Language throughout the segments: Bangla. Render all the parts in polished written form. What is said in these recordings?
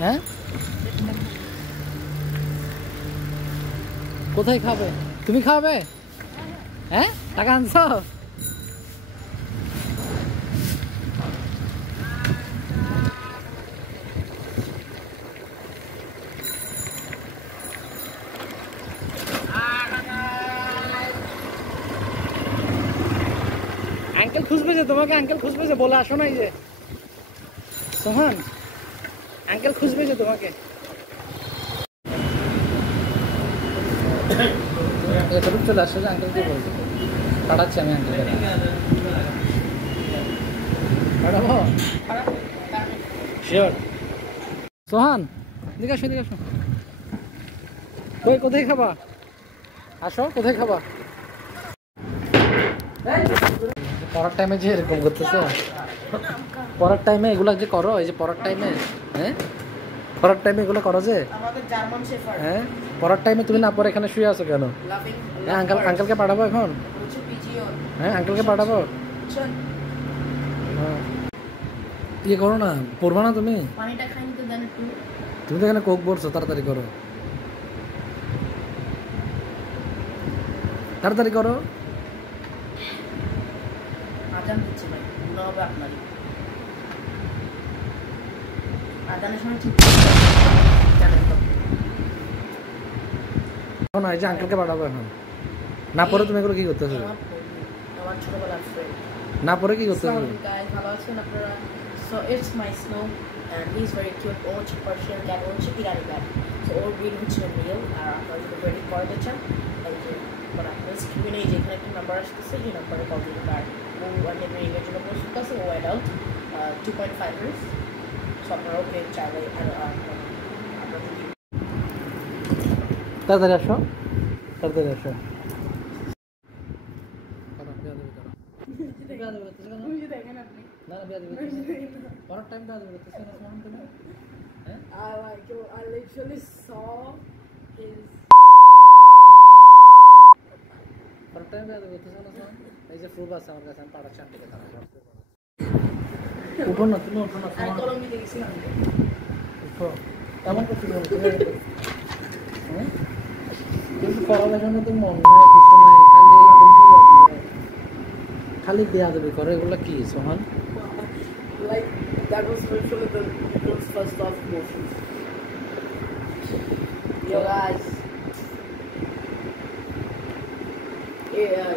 হ্যাঁ কোথায় খাবে? তুমি খাবে? হ্যাঁ টাকা আনছো? আঙ্কেল খুঁজবে যে তোমাকে, আঙ্কেল খুঁজবে যে, বলে আসো নাই যে সোহান, আঙ্কেল খুঁজবে যে তোমাকে। এতটুকু চলে আসছে যে আঙ্কেলকে বলছে, পাঠাচ্ছি আমি আঙ্কেলকে। পাঠাবো শিওর। সোহান দিকে আসো, দিকে আসো। কই কোথায় খাবা? আসো কোথায় খাবা? পড়ার টাইমে যে এরকম করতেছো, পড়ার টাইমে এগুলো যে করো, এই যে পড়ার টাইমে, হ্যাঁ পড়ার টাইমে এগুলো করো যে, হ্যাঁ পড়ার টাইমে তুমি না পড়ে এখানে শুয়ে আছো কেন? হ্যাঁ আঙ্কেলকে পাঠাবো এখন, হ্যাঁ আঙ্কেলকে পাঠাবো। ইয়ে করো না, পড়বা না তুমি? তুমি তো এখানে কোক পড়ছো, তাড়াতাড়ি করো, তাড়াতাড়ি করো। আজান দিচ্ছে ভাই, মনে হবে আপনারই আজানের সময় ঠিক জানেন তো না, এই যে আঙ্কেলকে পাঠাবো এখন। না পরে তুমি এগুলো কি করতেছো? আমার ছোটবেলার ফ্রেন্ড। না পরে কি করতেছো? ভালো আছেন আপনারা? So it's my Snow and he is very cute. ও হচ্ছে পার্সিয়ান ক্যাট, ও হচ্ছে ইরানি ক্যাট। সো ওর ব্রিড হচ্ছে মেল। আর আপনারা যদি ব্রিডিং করাতে চান, এই যে আপনার স্ক্রিনে এই যে এখানে একটা নাম্বার আসতেছে, এই নাম্বারে কল দিতে পারেন। ও ওয়ান ব্রিডিংয়ের জন্য প্রস্তুত আছে। ও অ্যাডাল্ট 2.5 ইয়ার্স। সো আপনারা ওকে চাইলে আপনার যদি তাড়াতাড়ি আসো, তাড়াতাড়ি আসো। I literally saw his এই যে প্রুফ আছে আমার কাছে, আমি পাঠাচ্ছি আন্টিকে। উপর না, তুমি উপর না, কলম নিতে গেছিলাম। এমন করতে কিন্তু পড়ালেখানো তো মন নাই, কিছু নাই, খালি দেয়া দেবে করে। এগুলো কি সোহান? Like that was literally the people's first love emotions. Yo guys,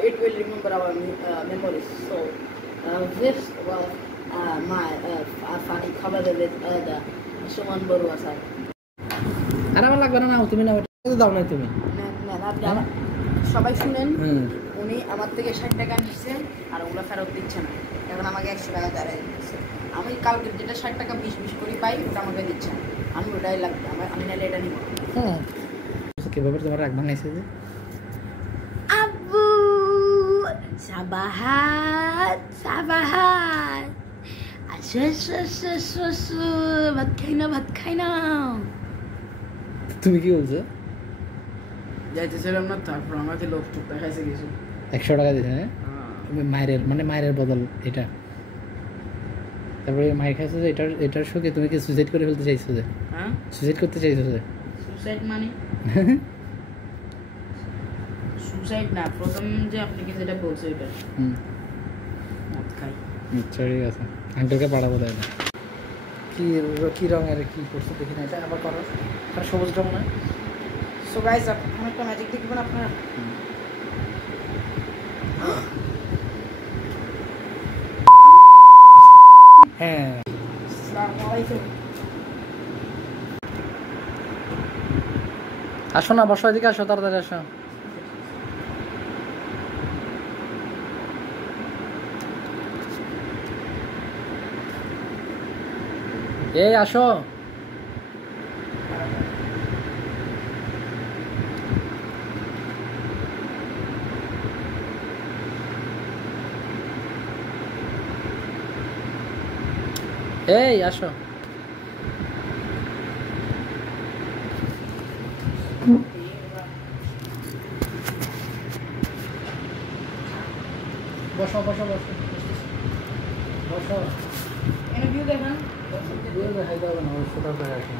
it will remember our memories. So this was my funny cover with the Suman Barua sir. আর আমার লাগবে না, তুমি না দাও নাই তুমি। সবাই শুনেন, উনি আমার থেকে 60 টাকা নিচ্ছেন আর ওগুলো ফেরত দিচ্ছে না। এখন আমাকে 100 টাকা দাঁড়ায় দিচ্ছে। আমি কালকে যেটা 60 টাকা 20 করে পাই, ওটা আমাকে দিচ্ছে না। আমি ওটাই লাগবে, আমি নাহলে এটা নিব। হ্যাঁ কিভাবে তোমার রাগ ভাঙাইছে যে? আব্বু সাবাহাত সাবাহাত, আসো আসো আসো আসো আসো, ভাত খাই না, ভাত খাই না। তুমি কি বলছো? যাইতেছিলাম না, তারপর আমাকে লোক টুক দেখাইছে কিছু। 100 টাকা দিতে? হ্যাঁ মায়ের, মানে মায়ের বদল এটা। তারপরে মায়ের খাইছো যে, এটার সুখে তুমি কি সুইসাইড করে ফেলতে চাইছো যে? হ্যাঁ সুইসাইড করতে চাইছো যে? সুসাইড মানে সুসাইড না, প্রথম যে আপনি কি যেটা বলছো এটা মদ খাই। আচ্ছা ঠিক আছে, আঙ্কেলকে পাঠাবো তাহলে। কি রঙের কি করছো দেখি না, এটা আবার করো। আর সবুজ রঙ না? সো গাইস, আপনারা একটা ম্যাজিক দেখবেন আপনারা। হ্যাঁ আসসালামু আলাইকুম। আসো না, বসো, এদিকে আসো, তাড়াতাড়ি আসো। এই আসো। এই আসো। বসো বসো বসো বসো। এনে ভিউ দেখেন। ভিউ দেখাইতে হবে না, অবশ্য দরকার আছে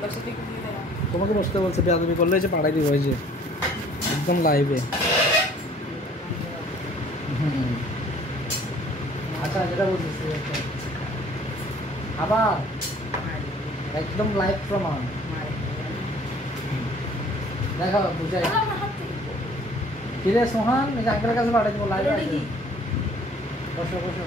বসে টিকে দিয়ে দাও তোমাকে বসতে বলছে বেয়াদবি করলে যে পাড়াই দিব ওই যে একদম লাইভে আচ্ছা যেটা বলতেছি আবার একদম লাইভ প্রমাণ দেখো বুঝাই কিরে সোহান এই আঙ্কেলের কাছে পাঠাই দিব লাইভে আছে বসো বসো